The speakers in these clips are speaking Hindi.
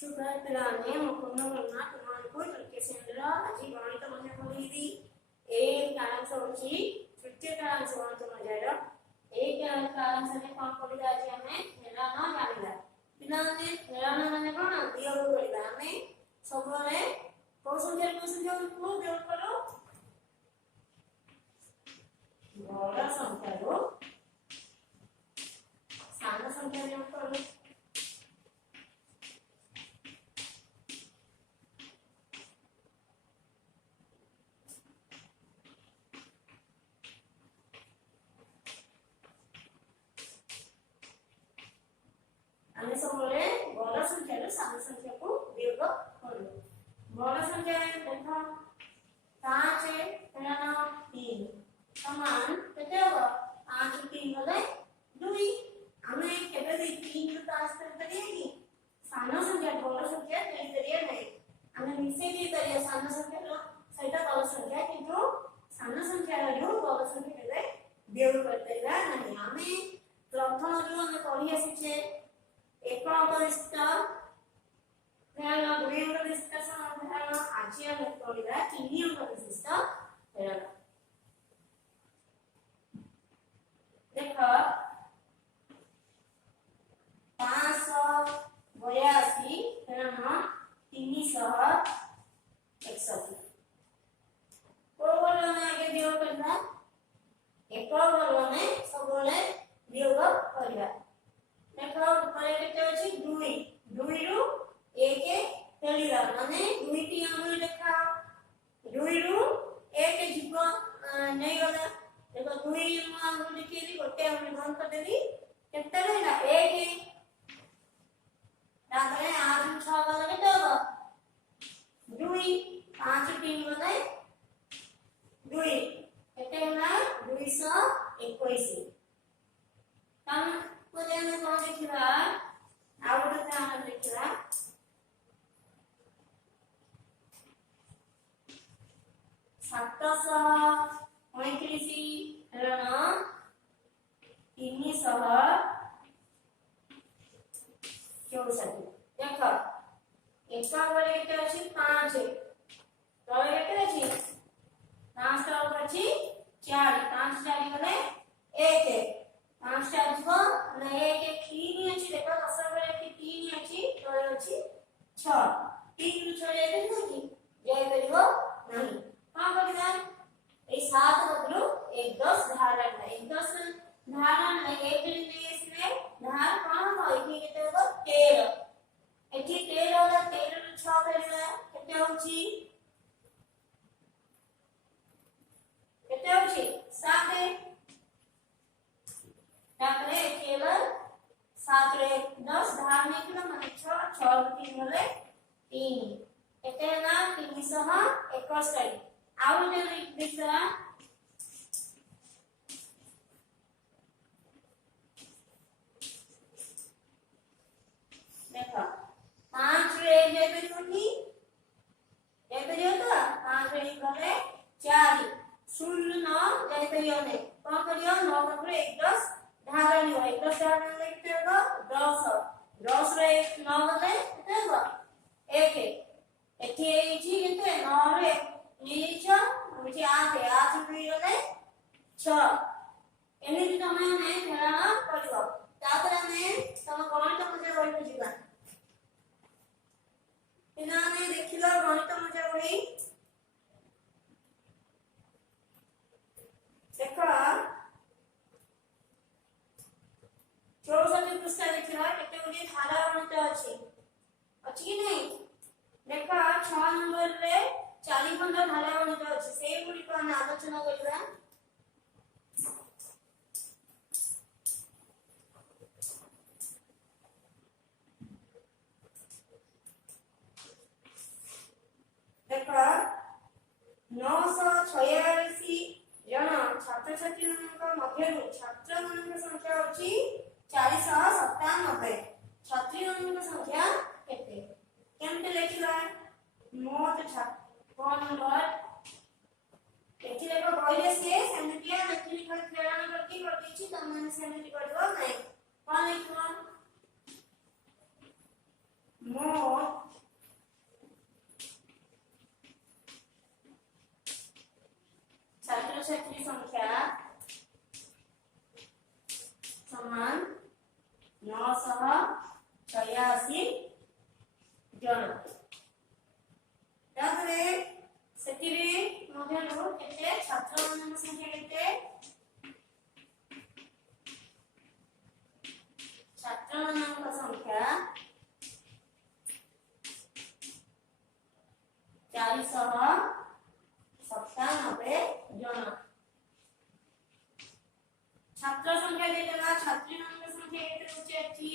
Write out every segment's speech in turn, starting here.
सुबह पिलाने मुकुंद मुन्ना तुमको तृतीय सेंद्र आज गणित मध्य पढ़ी ए कांश होची तृतीय कांश गणित मध्यर एक कांश ने कोन पढ़ी आज हमें हेलाना जानिला पिलाने हेलाना माने कोन वियोग करबा हमें सबरे कौशल को वियोग करो बड़ संख्या रो सान संख्या वियोग करो आने सबले बड़ संख्या रो सान संख्या को वियोग करो बड़ संख्या देखो 5 हेलाना 3 समान केते हो 5 3 गले 2 हमें केते दे 3 रो पास कर करिए सान संख्या बड़ संख्या नहीं करिए नहीं हमें मिसे दे करिए सान संख्या रो सेटा बड़ संख्या किंतु सान संख्या रो बड़ संख्या केते वियोग करतेला नहीं हमें प्रथम जो हमें पढ़ी आसी एक अंक ध्यान दुई अंक विशिष्ट ध्यान आज हमें पढ़ा 3 अंक विशिष्ट ध्यान देख 582 ध्यान 361 को बोलो में आगे वियोग करना एक बोलो में सब बोले वियोग करबा देखो ऊपर केते अछि 2 2 रु 1 हेलिला माने 2 टी हम देखा 2 रु 1 जीव नै गला देखो 2 हम लिखिली गोटे हम बंद कर देली केते रहला 1 ताकरे 8 6 गला केते हो 2 5 3 गले 2 केते होला 221 हम को जेने कोन लिखिबा आवडता हम लिखिबा 735 रण 364 देखो एक बड़े केते अछि 5 तळे केते अछि 5 तळ अछि 4 5 4 गले 1 5 4 जीव ने 1 3 अछि देखो 10 बड़े की 3 अछि तळे अछि 6 3 रु 6 जाय कि जाय करिवो नहीं हां करिदा ए 7 बदलु 1 10 धारण है 1 10 धारण है 1 दिन नहीं इसमें धार कोन होई कि केते हो 13 एठी 13 होला 13 रु 6 करिला केते होची केते होची 7 ताकरे केवल 7 रे 10 धार में किलो माने 6 6 3 होले 3 केते ना 361 आउ जे लिखा देखो 5 रे जे बिरुनी जे बिरयो तो 5 रे गले 4 0 9 जे बिरयो ने कोन करियो 9 पर 1 10 धारण हो 1 10 धारण लिखते हो 10 10 रे 9 गले केते हो 1 एठी एठी केते 9 रे नीच मुझे 8 8 दुई गले 6 एमिति तमे ने हेलाना करबो तापर हमें तम गणित मुझे बोल बुझिबा इना ने देखिलो गणित मुझे बोली देखो 64 पृष्ठ देखिलो केते गुडी धारा गणित अछि अछि कि नहीं देखो 6 नंबर रे 40 खंड धारा गणित अछि से गुडी को हम आलोचना करबा देखो 986 जन छात्र छात्री मध्य छात्र संख्या अछि 497 छात्री संख्या केते केमते लिखला मोट छात्र नंबर एठी देखो पहिले से सेमिटिया नथि लिखल खेलाना करके कर दी छी तमने सेमिटि करबो नहीं कोन लिखो मोट 986 जन तापरे सेतिरे मध्यरु केते छात्र मान संख्या केते छात्र मान संख्या 497 जन छात्र संख्या देला छात्री मान संख्या केते होचे अछि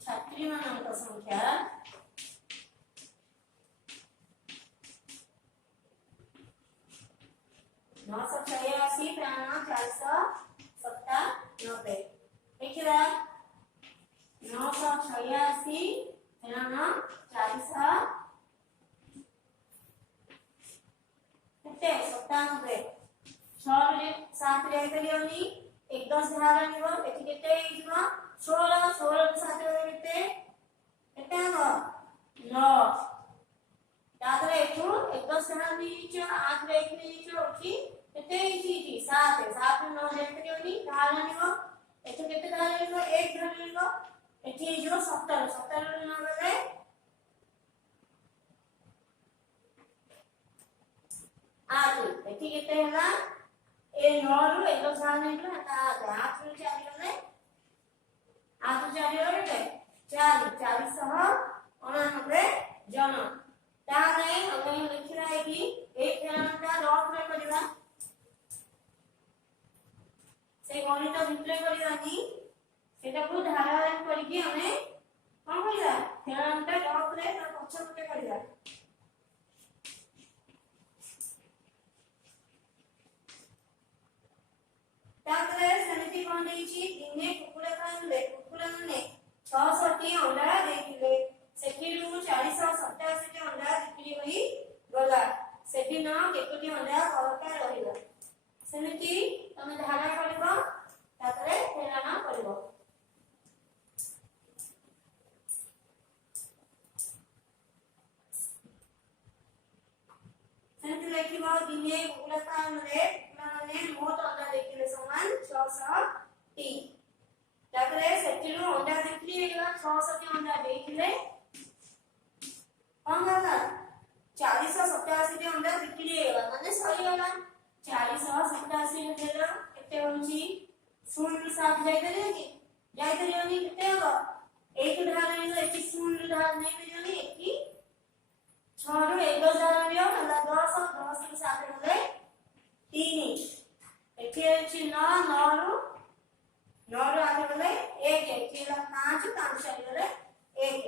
छात्री मान संख्या 986 497 देखिरा 986 400 केते 97 6 रे 7 रे करियोनी 1 10 भाग निबो एठी केते हिजो 16 16 7 रे केते केते हो 9 तादरे एठू 1 10 भाग नीचो 8 रे 1 नीचो उठी केते हिची 7 7 9 रे करियोनी भाग निबो एठी केते भाग निबो 1 भाग निबो एठी हिजो 17 17 रे न गले आठ एठी केते होला ए 9 रु 1 भाग निबो ता 8 रु 4 गले 8 रु 4 गले 4 499 जन ताने हम लिखिरा है कि एक फेरनटा डॉट रे करिवा से गणित भितरे करिवानी सेटा को धारावाहिक करिकि हमें कोन करिवा फेरनटा डॉट रे ता पछ पटे करिवा ताकरे समिति कोन देछि दिने कुकुड़ा खानले कुकुड़ा ने 600 अंडा देथिले सेठिरु 487 टी अंडा बिक्री होई गला सेठी न केतोटी अंडा सरकार रहिबा सेमिति तमे धारा करबो ताकरे फेराना करबो सेमिति लेखिबो दिने कुकुड़ा खानले माने मोट अंडा देखिले समान 600 टी ताकरे सेठिरु अंडा बिक्री होइबा 600 टी अंडा देखिले अंडा 487 टी अंडा बिक्री होइबा माने सही होला 487 हेलो केते होची 0 7 जाय करियो कि जाय करियो नि केते हो एक धार नि एची 0 धार नै करियो नि एकी 6 रु 1 धार लियो होला 10 10 रु 7 होले 3 एठी अछि 9 9 रु 9 रु आगे होले 1 एठी होला 5 5 आगे होले 1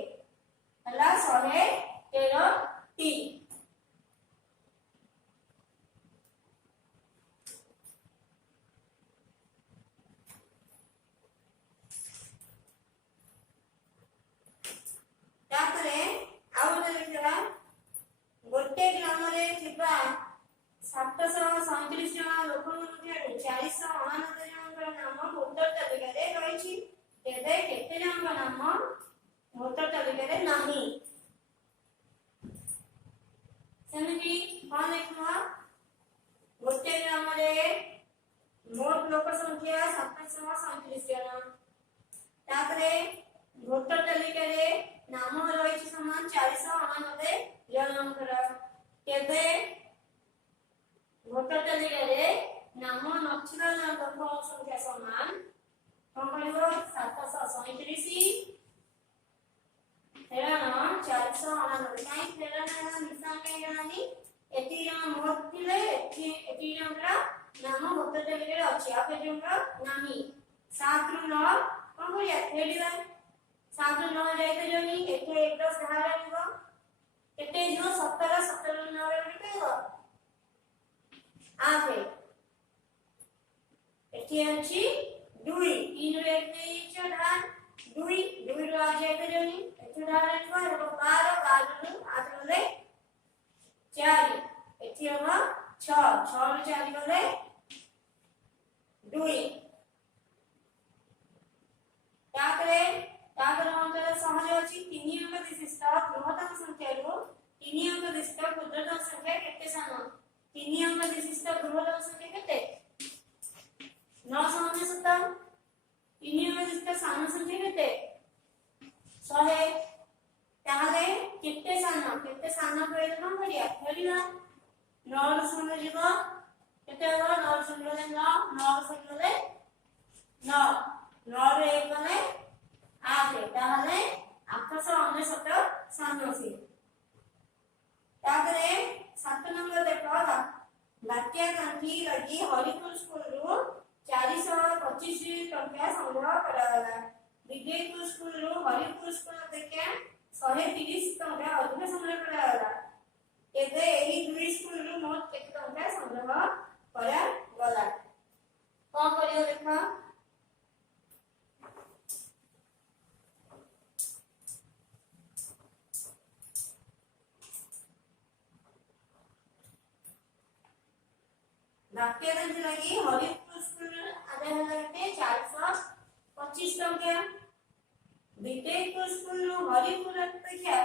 होला 113 टी तापरे आउटे लिखला गोटे ग्राम रे थिबा 737 जन लोक मध्ये 499 जनकर नाम भोटर तालिका रे रहिछि तेबे केते जनकर नाम भोटर तालिका रे नाही सेमिति कोन लिखवा गोटे ग्राम रे मोट लोक संख्या 737 जन तापरे भोटर तालिका रे नाम रहिछि समान 499 जनकर केबे भोटर तालिका रे नाम नथिबा जनकर संख्या समान कोन करिवो 737 फेराना 499 काई फेराना निशान के जानी एटी जन मोट थिले एटी जनकर नाम भोटर तालिका रे अछि आपे जनकर नाही 7 रु 9 कोन करिया फेडिबा 7 रु 9 जाय करियोनी एते 1 10 धारा निबो केते जो 17 17 रु 9 रे केतेगो आपे एठी अछि 2 3 रु 1 नै धार 2 2 रु आ जाय करियोनी एठी धारा निबो 12 12 रु 8 होले 4 एठी हबो 6 6 रु 4 होले 2 ताकरे अंतर सहज अछि 3 अंक विशिष्ट बृहत्तम संख्या रु 3 अंक विशिष्ट क्षुद्रतम संख्या केते सान 3 अंक विशिष्ट बृहत्तम संख्या केते ଅନେଶତ 3 ଅନେଶତ ସାନ ସଂଖ୍ୟା କେତେ 100 ତାହେଲେ କେତେ ସାନ କହିଲେ କଣ କରିବା ଫେରିବା 9 ରୁ 0 ଯିବ କେତେ ହେବ 9 ରୁ 0 ଗଲେ 9 9 ରୁ 0 ଗଲେ 9 9 ରୁ 1 ଗଲେ 8 ତାହେଲେ 899 ସାନ ସେ ତାପରେ 7 ନମ୍ବର ଦେଖ ବାତ୍ୟା କାନ୍ଥି ଲାଗି ହରିପୁର ସ୍କୁଲରୁ 425 ଟଙ୍କା ସଂଗ୍ରହ କରାଗଲା ବିଜୟପୁର ସ୍କୁଲରୁ ହରିପୁର ସ୍କୁଲ ଅପେକ୍ଷା 130 ଟଙ୍କା ଅଧିକ ସଂଗ୍ରହ କରାଗଲା ଏବେ ଏହି ଦୁଇ ସ୍କୁଲରୁ ମୋଟ କେତେ ଟଙ୍କା ସଂଗ୍ରହ କରାଗଲା କଣ କରିବ ଦେଖ बात्या कांथी लगी हरिपुर स्कूल आदाय होते 425 टंका विजयपुर स्कूल हरिपुर अपेक्षा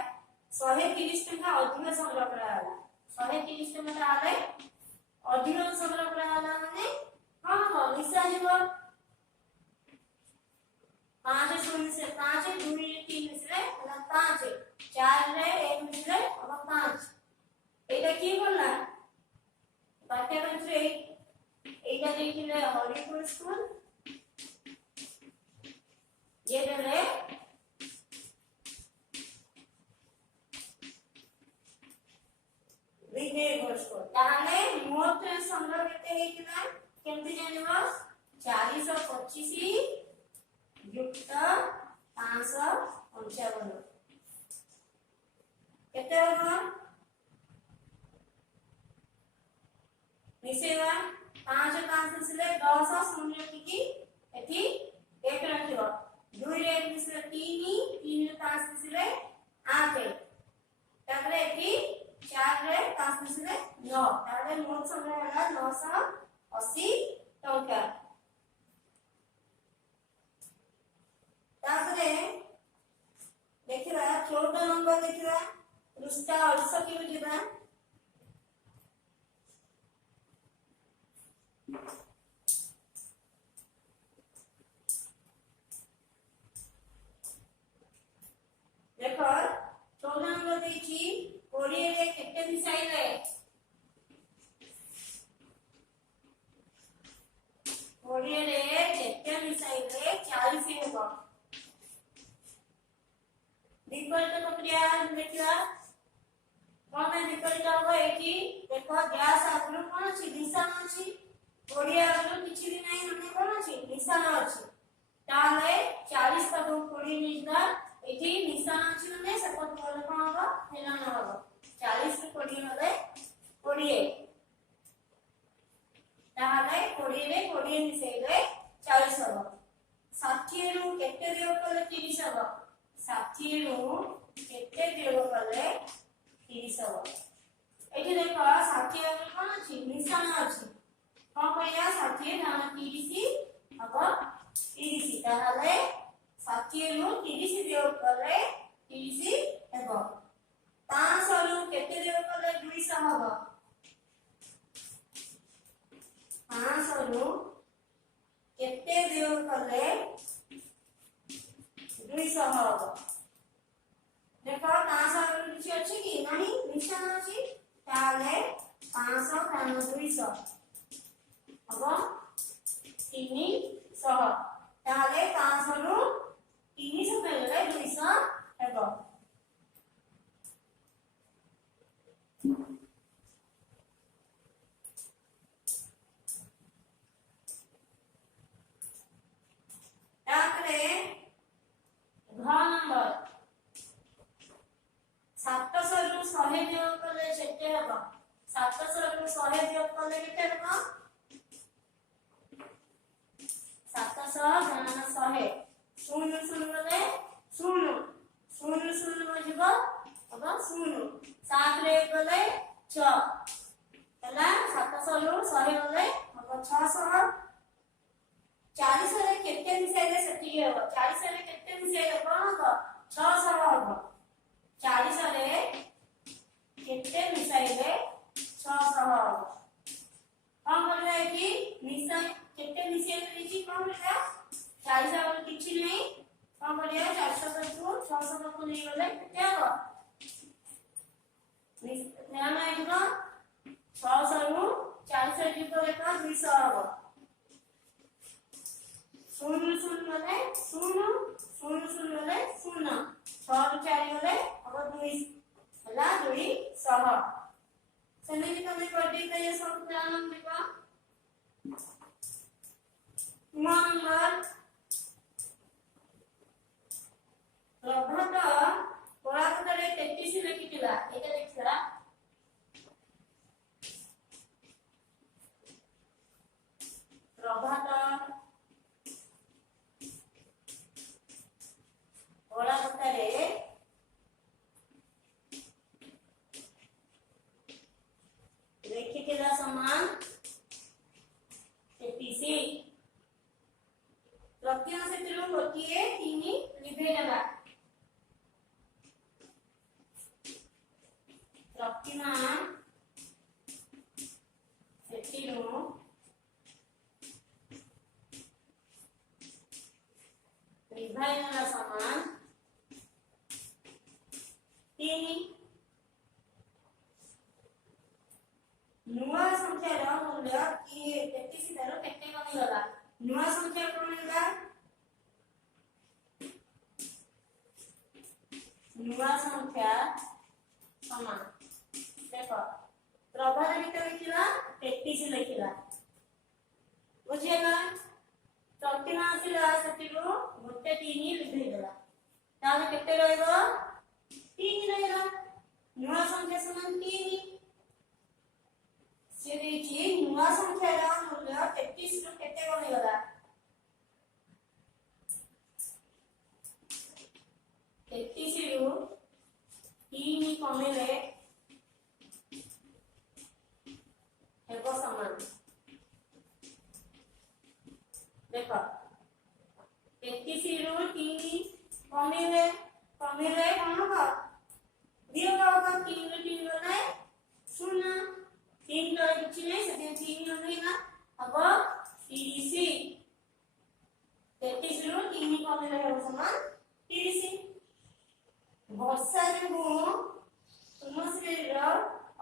130 टंका अधिक संग्रह कराला 130 टंका ताले अधिक संग्रह कराला माने हां हां मिसा जीव 5 0 से 5 2 3 से 5 4 रे 1 से अब 5 एटा की बोलला बात्या कांथी এইটা দেখিলে হরিপুর স্কুল ये देले विजयपुर स्कुल ताहले मोट संग्रह केते हेतिला केमति जानिबो 425 युक्त 555 केते हो मिसेवा 5 5 मिसले 10 शून्य की एथि 1 रखिबो 2 रे मिसले 3 3 5 मिसले 8 ताकले एथि 4 रे 5 मिसले 9 ताकले मोट संग्रह होला 980 टंका ताकले देखिबा 14 नंबर देखिबा पृष्ठ 68 की जिबा देखो 14 नंबर देखी कोरिए रे केते मिसाइले कोरिए रे केते मिसाइले 40 हेबो विकल्प प्रक्रिया देखिबा कोन विकल्प होबो एठी देखो गैस आगु कोन अछि निशान अछि कोरिए आगु किछि भी नै हमने कोन अछि निशान अछि ताले 40 का कोरिए निशा एठी निशान अछि माने सपोज बोल कोन होबो हेलन होबो 40 रे कोरिए होले कोरिए ताले कोरिए रे कोरिए मिसेले 40 होबो 60 रु केते देव कले 30 होबो 60 रु केते देव कले 30 होबो एठी देखो 60 रे कोन अछि निशान अछि कोन कहिया 60 दाना 30 होबो 30 ताले 60 रु 30 देव कले 30 हेबो 500 रु केते देव कले 200 होबो 500 रु केते देव कले 200 होबो देखो 500 रु किछि अछि कि नाही निशान अछि ताले 500 दाना 200 होबो 300 ताले 500 रु 300 पहले 200 हेबो ताकरे घ नंबर 700 रु 100 योग कले केते हेबो 700 रु 100 योग कले केते हेबो 700 गुणन 100 शून्य शून्य गले शून्य शून्य शून्य बजिबो अब शून्य 7 रे गले 6 हला 700 रु 100 गले अब 600 40 रे केते मिसाइले सेति हेबो 40 रे केते मिसाइले कोन हो 600 हो 40 रे केते मिसाइले 600 हो कोन बोले कि मिसाइल केते मिसाइले लिखि कोन बोले शून्य शून्य गले शून्य शून्य शून्य गले शून्य 6 रु 4 गले अब 2 हला 2 सह सेमिति तमे पढ़ी त ये सब जान देखो नंबर प्रभात परापतरे 33 लिखिथिला एटा लिखला प्रभात परापतरे लिखिथिला समान 33 प्रतिमा से तिरु गोटिए 3 लिभेला प्रतिमा से तिरु लिभाइला समान 3 नुआ संख्या रा मूल्य की 33 तारो केते कमी गला नुआ संख्या कोन मिलला नुआ संख्या समान देखो प्रभात केते लिखिला 33 लिखिला बुझिएगा प्रतिमा आसिला सतिरो गोटे 3 लिखि देला ताले केते रहइबो 3 रहइला नुआ संख्या समान 3 सेरिची नुआ संख्या रा मूल्य 33 रु केते कमी गला 33 रु 3 कमिले हेबो समान देखो 33 रु 3 कमिले कोन हो दियो का 3 रु 3 गले 0 3 तो कुछ नहीं से 3 होगा अब 30 33 रु 3 कमिले हेबो समान 30 वर्षा जो तुम शरीर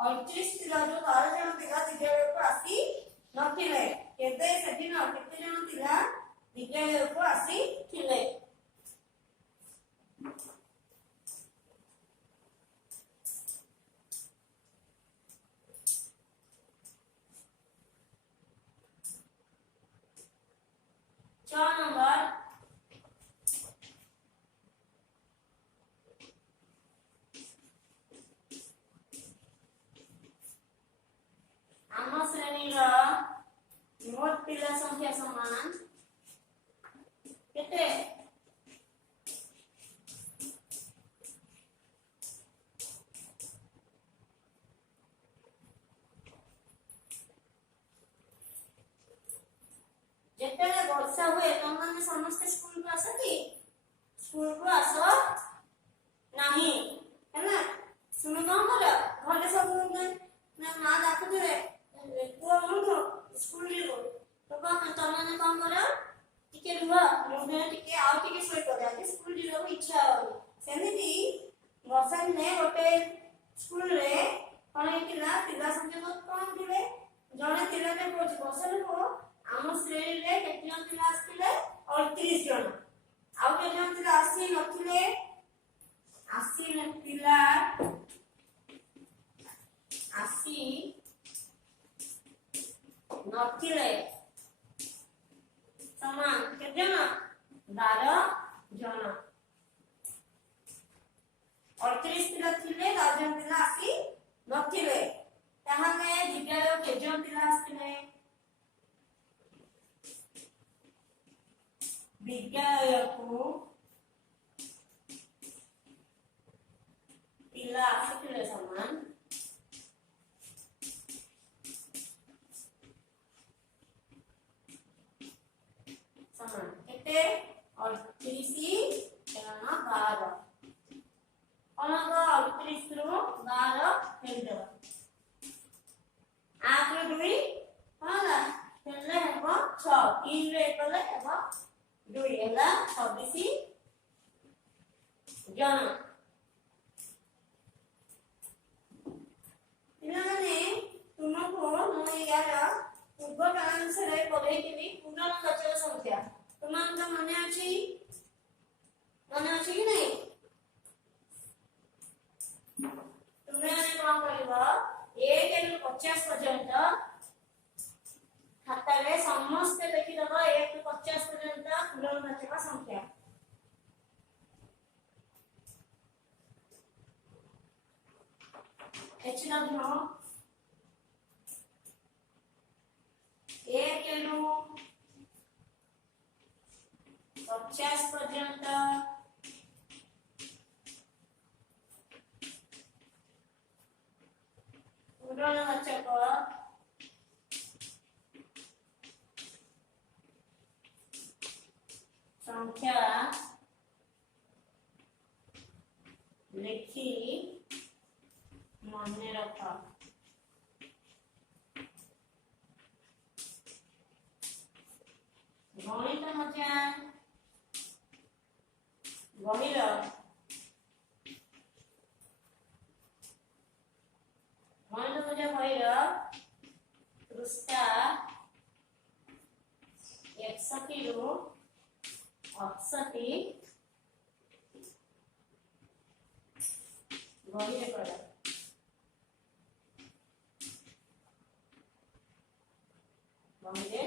38 जो तार जन तिला विद्यालय को आसी नथिले केते सेदिन केते जन तिला विद्यालय को आसी थिले नंबर आम श्रेणी मोट पिला संख्या समान केते जेते वर्षा हुए तमने समस्त स्कूल को आसती स्कूल को आसो नहीं है ना सुनो कौन कर घरे सब ना मां डाकु रे को मुंडो स्कूल रे तो तमने कौन करो टिके रुआ मुंडे टिके आउ टिके सोई पड़ा स्कूल रे इच्छा हो सेमिति वर्षा ने गोटे स्कूल रे कोन हेतिला पिला संख्या बहुत कम थिले जने तिला के वर्षा को आम श्रेणी रे केते जन पिला आस्तिले 38 जन आउ केते जन पिला आसी नथिले आसी पिला आसी नथिले समान केते जन 12 जन 38 पिला थिले 12 जन पिला आसी नथिले ताहाले विद्यालय केते जन पिला आस्तिले विद्यालय को पिला आसिले समान केते 38 एना 12 अलग 38 रु 12 हेदो आगे 2 होला हेले हेबो 6 3 रे कले हेबो 2 ହେଲା 26 जन पिलाने तुमको मैं यार पूर्व अनुसार पढ़ेइली पूर्ण गचर संख्या तुमको मन अच्छी कि नहीं तुम्हें कौन कर 1 रु 50 पर्यंत खाता रे समस्त लिखिदब 1 रु 50 पर्यंत पूर्णवाचक संख्या एच लग्न 1 रु 50 पर्यंत पूर्णवाचक संख्या लिखी मन रख गणित मजा बहिर गणित मजा बहिर पृष्ठा 61 रु 68 बहिरे कर बहिरे